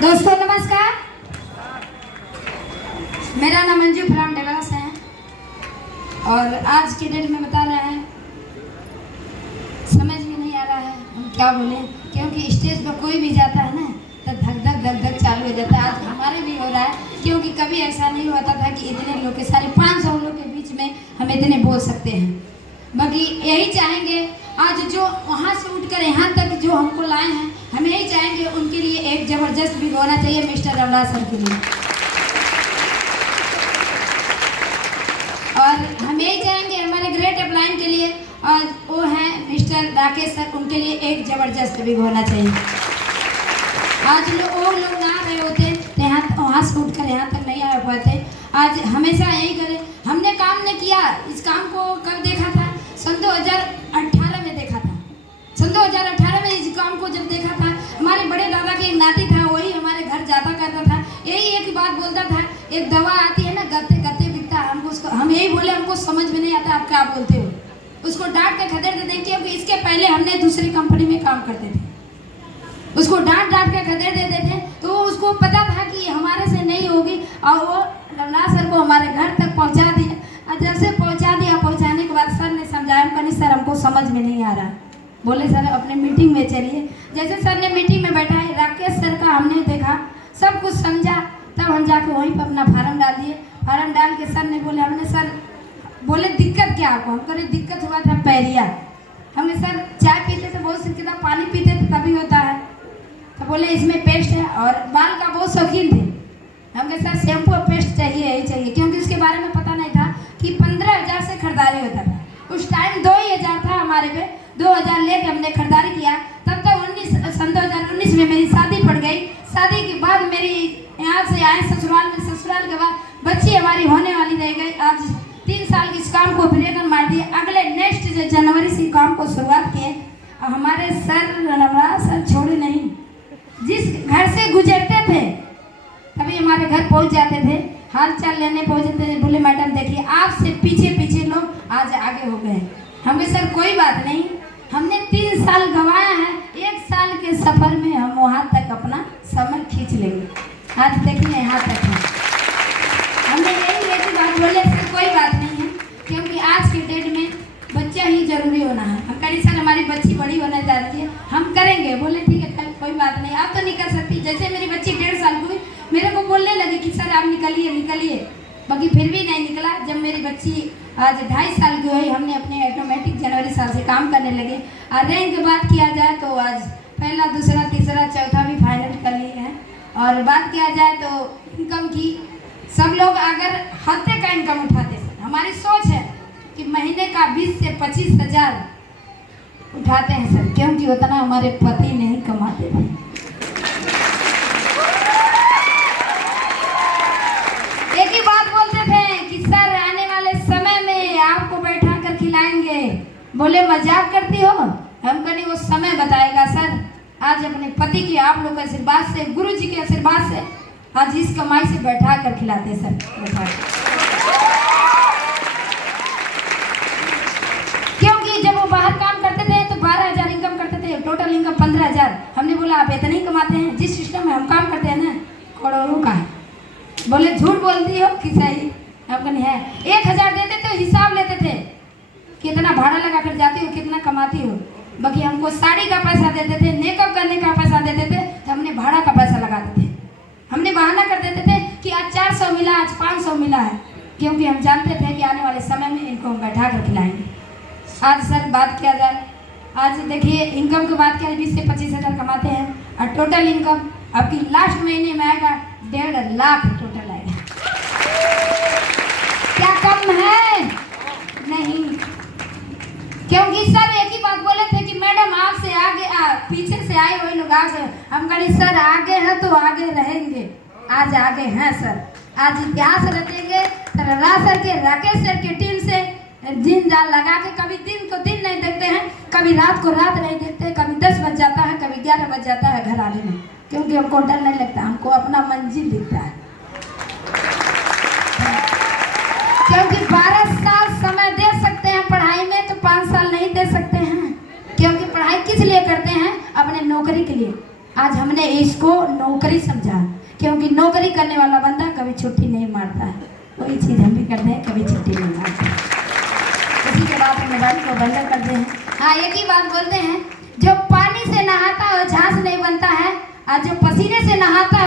दोस्तों नमस्कार, मेरा नाम मंजू फ्राम डेवलस है और आज के डेट में बता रहे हैं, समझ में नहीं आ रहा है हम क्या बोलें, क्योंकि स्टेज पर कोई भी जाता है ना तो धक धक चालू हो जाता है। आज हमारे भी हो रहा है, क्योंकि कभी ऐसा नहीं होता था कि इतने लोग के सारे 500 लोग के बीच में हम इतने बोल सकते हैं। बाकी यही चाहेंगे, आज जो वहाँ से उठकर यहाँ तक जो हमको लाए हैं, हम यही चाहेंगे उनके लिए एक ज़बरदस्त भी होना चाहिए मिस्टर रमला सर के लिए। और हम यही चाहेंगे हमारे ग्रेट अपलाइन के लिए, और वो हैं मिस्टर राकेश सर, उनके लिए एक ज़बरदस्त भी होना चाहिए। आज वो लोग ना रहे होते तो यहाँ वहाँ से उठकर यहाँ तक नहीं आ पाते। आज हमेशा यही करें, हमने काम नहीं किया, इस काम को कब देखा था? सन 2018 में देखा था। सन 2018 में इस काम को जब देखा था, हमारे बड़े दादा के एक नाती था, वही हमारे घर जाता करता था, यही एक बात बोलता था, एक दवा आती है ना गत्ते गत्ते बिकता है, हमको उसको हम यही बोले, हमको समझ में नहीं आता आप क्या बोलते हो, उसको डांट के खदेड़ देते, क्योंकि इसके पहले हमने दूसरी कंपनी में काम करते थे, उसको डांट के खदेड़ देते थे, तो उसको पता था कि हमारे से नहीं होगी, और वो रमला सर को हमारे घर तक पहुंचा दिया। और जब से पहुंचा दिया, पहुंचाने के बाद सर ने समझाया, हम कहीं सर हमको समझ में नहीं आ रहा, बोले सर अपने मीटिंग में चलिए। जैसे सर ने मीटिंग में बैठाए, राकेश सर का हमने देखा, सब कुछ समझा, तब हम जाके वहीं पर अपना फार्म डाल दिए। फार्म डाल के सर ने बोले, हमने सर बोले दिक्कत क्या आपको? हम कहे दिक्कत हुआ था पैरिया। हमने सर चाय पीते थे बहुत सीखता, पानी पीते थे तभी होता है, तो बोले इसमें पेस्ट है, और बाल का बहुत शौकीन थे। हमने सर शैम्पू और पेस्ट चाहिए, यही चाहिए, क्योंकि उसके बारे में पता नहीं था कि 15,000 से खरीदारी होता था। उस टाइम 2,000 था हमारे पे, 2,000 लेके हमने खरीदारी किया। तब तक सन 2019 में मेरी शादी पड़ गई। शादी के बाद मेरी यहाँ से आए ससुराल में, ससुराल के बाद बच्ची हमारी होने वाली रह गई। आज 3 साल की इस काम को ब्रेक मार दिए। अगले नेक्स्ट जनवरी से काम को शुरुआत किए, और हमारे सर रमला सर छोड़े नहीं, जिस घर से गुजरते थे तभी हमारे घर पहुंच जाते थे, हाल चाल लेने पहुंचते थे, बोले मैडम देखिए आपसे पीछे पीछे लोग आज आगे हो गए। हमें सर कोई बात नहीं, हमने 3 साल गंवाया है, 1 साल के सफर में हम वहाँ तक अपना समय खींच लेंगे। आज देखिए यहाँ तक है, हमने यही बात बोले सर कोई बात नहीं है, क्योंकि आज के डेट में बच्चा ही जरूरी होना है। हम कहीं सर हमारी बच्ची बड़ी होने जाती है, हम करेंगे, बोले ठीक है कोई बात नहीं, आप तो नहीं कर सकती। जैसे मेरी बच्ची 1.5 साल की हुई, मेरे को बोलने लगी कि सर आप निकलिए निकलिए, बाकी फिर भी नहीं निकला। जब मेरी बच्ची आज 2.5 साल की हुई, हमने अपने ऑटोमेटिक जनवरी साल से काम करने लगे। और रैंक की बात किया जाए तो आज पहला दूसरा तीसरा चौथा भी फाइनल कर लिए हैं। और बात किया जाए तो इनकम की, सब लोग अगर हफ्ते का इनकम उठाते हैं, हमारी सोच है कि महीने का 20 से 25 हज़ार उठाते हैं सर, क्योंकि उतना हमारे पति नहीं कमाते थे। एक ही बात बोलते थे कि सर आने वाले समय में आपको बैठा कर खिलाएंगे, बोले मजाक करती हो? हम कहीं वो समय बताएगा सर। आज अपने पति के आप लोग के आशीर्वाद से, गुरु जी के आशीर्वाद से आज इस कमाई से बैठा कर खिलाते सर, बैठा क्योंकि जब वो बाहर काम करते थे तो 12,000 इनकम करते थे, टोटल इनकम 15,000। हमने बोला आप इतना ही कमाते हैं, जिस सिस्टम में हम काम करते हैं ना करोड़ों का है। बोले झूठ बोलती हो कि सही? आपका नहीं है, 1,000 देते थे, हिसाब लेते थे कितना भाड़ा लगा कर जाती हो, कितना कमाती हो। बाकी हमको साड़ी का पैसा देते थे, मेकअप करने का पैसा देते थे, तो हमने भाड़ा का पैसा लगाते थे। हमने बहाना कर देते थे कि आज 400 मिला, आज 500 मिला है, क्योंकि हम जानते थे कि आने वाले समय में इनको हम बैठा कर खिलाएंगे। आज सर बात किया जाए, आज देखिए इनकम की बात किया, 20 से 25 हज़ार कमाते हैं, और टोटल इनकम आपकी लास्ट महीने में आएगा 1.5 लाख टोटल आएगा। क्या कम है? नहीं, क्योंकि सर एक ही बात बोले थे कि मैडम आपसे आगे पीछे से आए वही लोग आगे। हम कहें सर आगे हैं तो आगे रहेंगे, आज आगे हैं सर, आज इतिहास रचेंगे। रमला सर के, राकेश सर की टीम से दिन जान लगा के, कभी दिन को दिन नहीं देखते हैं, कभी रात को रात नहीं देखते, कभी 10 बज जाता है, कभी 11 बज जाता है घर आने में, क्योंकि हमको डर नहीं लगता, हमको अपना मंजिल दिखता है। क्योंकि 12 साल समय दे सकते हैं पढ़ाई में, तो 5 साल नहीं दे सकते हैं, क्योंकि पढ़ाई किस लिए करते हैं? अपने नौकरी के लिए। आज हमने इसको नौकरी समझा, क्योंकि नौकरी करने वाला बंदा कभी छुट्टी नहीं मारता है। वही चीज़ हम भी करते हैं, कभी छुट्टी नहीं मारते। इसी के बाद हम मोबाइल को बंद करते हैं। हाँ, एक ही बात बोलते हैं, जो पानी से नहाता है झांस नहीं बनता है, और जो पसीने से नहाता